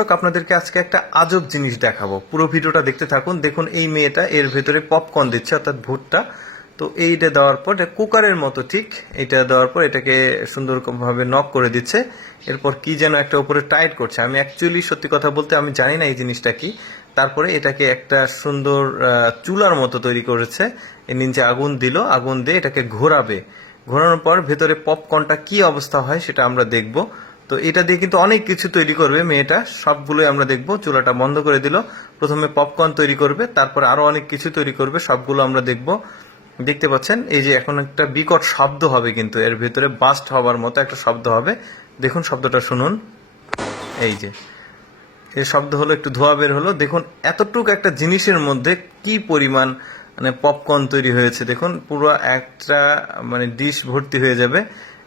দর্শক, আপনাদেরকে আজকে একটা আজব জিনিস দেখাবো। পুরো ভিডিওটা দেখতে থাকুন। দেখুন এই মেয়েটা এর ভেতরে পপকর্ন দিচ্ছে, অর্থাৎ ভুট্টা। তো এইটা দেওয়ার পর এটা কুকারের মতো, ঠিক এটা দেওয়ার পর এটাকে সুন্দরভাবে নক করে দিচ্ছে। এরপর কি যেন একটা উপরে টাইট করছে। আমি অ্যাকচুয়ালি সত্যি কথা বলতে আমি জানি না এই জিনিসটা কি। তারপরে এটাকে একটা সুন্দর চুলার মতো তৈরি করেছে। এর নিচে আগুন দিল, আগুন দিয়ে এটাকে ঘোরাবে। ঘোরানোর পর ভেতরে পপকর্নটা কি অবস্থা হয় সেটা আমরা দেখব। তো এটা দিয়ে কিন্তু অনেক কিছু তৈরি করবে মেয়েটা, সবগুলোই আমরা দেখবো। চুলাটা বন্ধ করে দিল, প্রথমে পপকর্ন তৈরি করবে, তারপরে আরো অনেক কিছু তৈরি করবে, সবগুলো আমরা দেখবো। দেখতে পাচ্ছেন এই যে এখন একটা বিকট শব্দ হবে, কিন্তু এর ভেতরে বাস্ট হবার মতো একটা শব্দ হবে। দেখুন শব্দটা শুনুন। এই যে এই শব্দ হলো, একটু ধোঁয়া বের হলো। দেখুন এতটুকু একটা জিনিসের মধ্যে কি পরিমাণ মানে পপকর্ন তৈরি হয়েছে। দেখুন পুরো একটা মানে ডিশ ভর্তি হয়ে যাবে।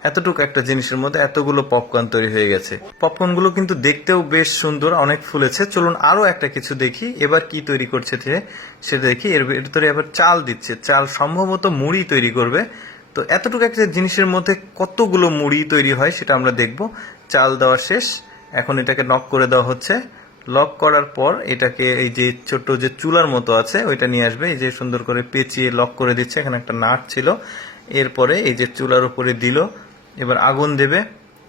এতটুকু একটা জিনিসের মধ্যে এতগুলো পপকর্ন তৈরি হয়ে গেছে। পপকর্নগুলো কিন্তু দেখতেও বেশ সুন্দর, অনেক ফুলেছে। চলুন আরো একটা কিছু দেখি, এবার কি তৈরি করছে সেটা দেখি। এর ভিতরে এবার চাল দিচ্ছে, চাল সম্ভবত মুড়ি তৈরি করবে। তো এতটুকু একটা জিনিসের মধ্যে কতগুলো মুড়ি তৈরি হয় সেটা আমরা দেখব। চাল দেওয়া শেষ, এখন এটাকে নক করে দেওয়া হচ্ছে। লক করার পর এটাকে এই যে ছোট যে চুলার মতো আছে ওইটা নিয়ে আসবে। এই যে সুন্দর করে পেঁচিয়ে লক করে দিচ্ছে, এখানে একটা নাট ছিল। এরপরে এই যে চুলার উপরে দিল, এবার আগুন দেবে।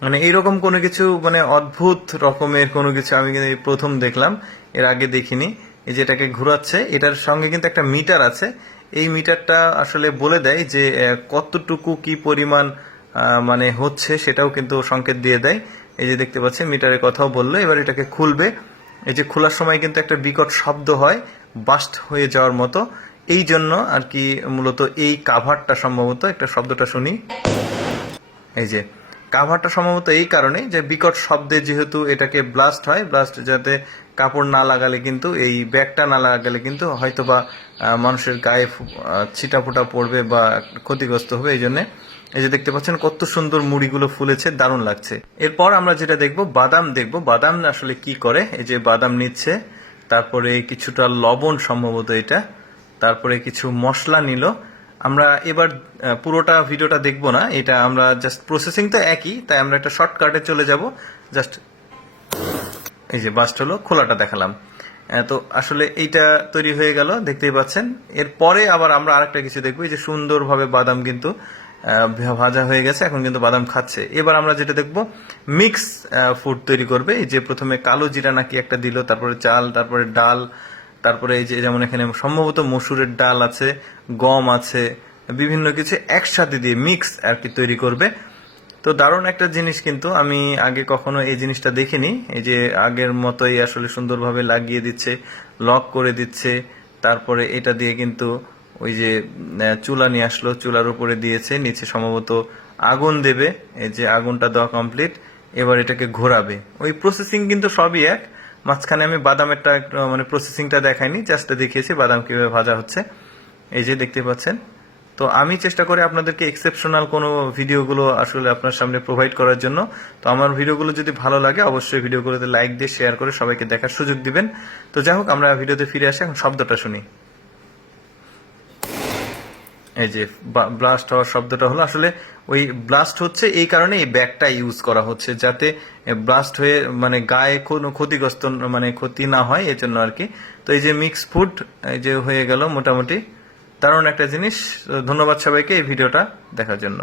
মানে এইরকম কোনো কিছু, মানে অদ্ভুত রকমের কোনো কিছু আমি কিন্তু প্রথম দেখলাম, এর আগে দেখিনি। এই যে এটাকে ঘোরাচ্ছে, এটার সঙ্গে কিন্তু একটা মিটার আছে। এই মিটারটা আসলে বলে দেয় যে কতটুকু কি পরিমাণ মানে হচ্ছে, সেটাও কিন্তু সংকেত দিয়ে দেয়। এই যে দেখতে পাচ্ছেন মিটারের কথাও বললো। এবার এটাকে খুলবে। এই যে খোলার সময় কিন্তু একটা বিকট শব্দ হয়, বাস্ট হয়ে যাওয়ার মতো। এই জন্য আর কি মূলত এই কাভারটা সম্ভবত, একটা শব্দটা শুনি। এই যে কাভারটা সম্ভবত এই কারণে যে বিকট শব্দে যেহেতু এটাকে ব্লাস্ট হয়, ব্লাস্ট যাতে কাপড় না লাগালে কিন্তু, এই ব্যাগটা না লাগালে কিন্তু হয়তোবা মানুষের গায়ে ছিটাফোটা পড়বে বা ক্ষতিগ্রস্ত হবে। এই জন্য এই যে দেখতে পাচ্ছেন কত সুন্দর মুড়িগুলো ফুলেছে, দারুণ লাগছে। এরপর আমরা যেটা দেখব, বাদাম দেখব। বাদাম আসলে কি করে। এই যে বাদাম নিচ্ছে, তারপরে কিছুটা লবণ সম্ভবত এটা, তারপরে কিছু মশলা নিল। আমরা এবার পুরোটা ভিডিওটা দেখবো না, এটা আমরা জাস্ট প্রসেসিং তো একই, তাই আমরা একটা শর্টকাটে চলে যাব। জাস্ট এই যে বাস্ট হলো, খোলাটা দেখালাম। তো আসলে এইটা তৈরি হয়ে গেল, দেখতেই পাচ্ছেন। এরপরে আবার আমরা আরেকটা কিছু দেখবো। এই যে সুন্দরভাবে বাদাম কিন্তু ভাজা হয়ে গেছে, এখন কিন্তু বাদাম খাচ্ছে। এবার আমরা যেটা দেখবো, মিক্স ফুড তৈরি করবে। এই যে প্রথমে কালো জিরা নাকি একটা দিল, তারপরে চাল, তারপরে ডাল, তারপরে এই যে যেমন এখানে সম্ভবত মসুরের ডাল আছে, গম আছে, বিভিন্ন কিছু একসাথে দিয়ে মিক্স আর কি তৈরি করবে। তো দারুণ একটা জিনিস, কিন্তু আমি আগে কখনো এই জিনিসটা দেখিনি। এই যে আগের মতোই আসলে সুন্দরভাবে লাগিয়ে দিচ্ছে, লক করে দিচ্ছে। তারপরে এটা দিয়ে কিন্তু ওই যে চুলা নিয়ে আসলো, চুলার উপরে দিয়েছে, নিচে সম্ভবত আগুন দেবে। এই যে আগুনটা দেওয়া কমপ্লিট, এবার এটাকে ঘোরাবে। ওই প্রসেসিং কিন্তু সবই এক। মাঝখানে আমি বাদামেরটা মানে প্রসেসিংটা দেখাইনি, জাস্ট দেখিয়েছি বাদাম কিভাবে ভাজা হচ্ছে। এই যে দেখতে পাচ্ছেন। তো আমি চেষ্টা করি আপনাদেরকে এক্সেপশনাল কোনো ভিডিওগুলো আসলে আপনার সামনে প্রোভাইড করার জন্য। তো আমার ভিডিওগুলো যদি ভালো লাগে অবশ্যই ভিডিওগুলোতে লাইক দিয়ে শেয়ার করে সবাইকে দেখার সুযোগ দিবেন। তো যাই হোক, আমরা ভিডিওতে ফিরে আসি, এখন শব্দটা শুনি। এই যে ব্লাস্ট হওয়ার শব্দটা হলো, আসলে ওই ব্লাস্ট হচ্ছে এই কারণে এই ব্যাগটা ইউজ করা হচ্ছে, যাতে ব্লাস্ট হয়ে মানে গায়ে কোনো ক্ষতিগ্রস্ত মানে ক্ষতি না হয়, এর জন্য আর কি। তো এই যে মিক্স ফুড এই যে হয়ে গেল মোটামুটি, দারুণ একটা জিনিস। ধন্যবাদ সবাইকে এই ভিডিওটা দেখার জন্য।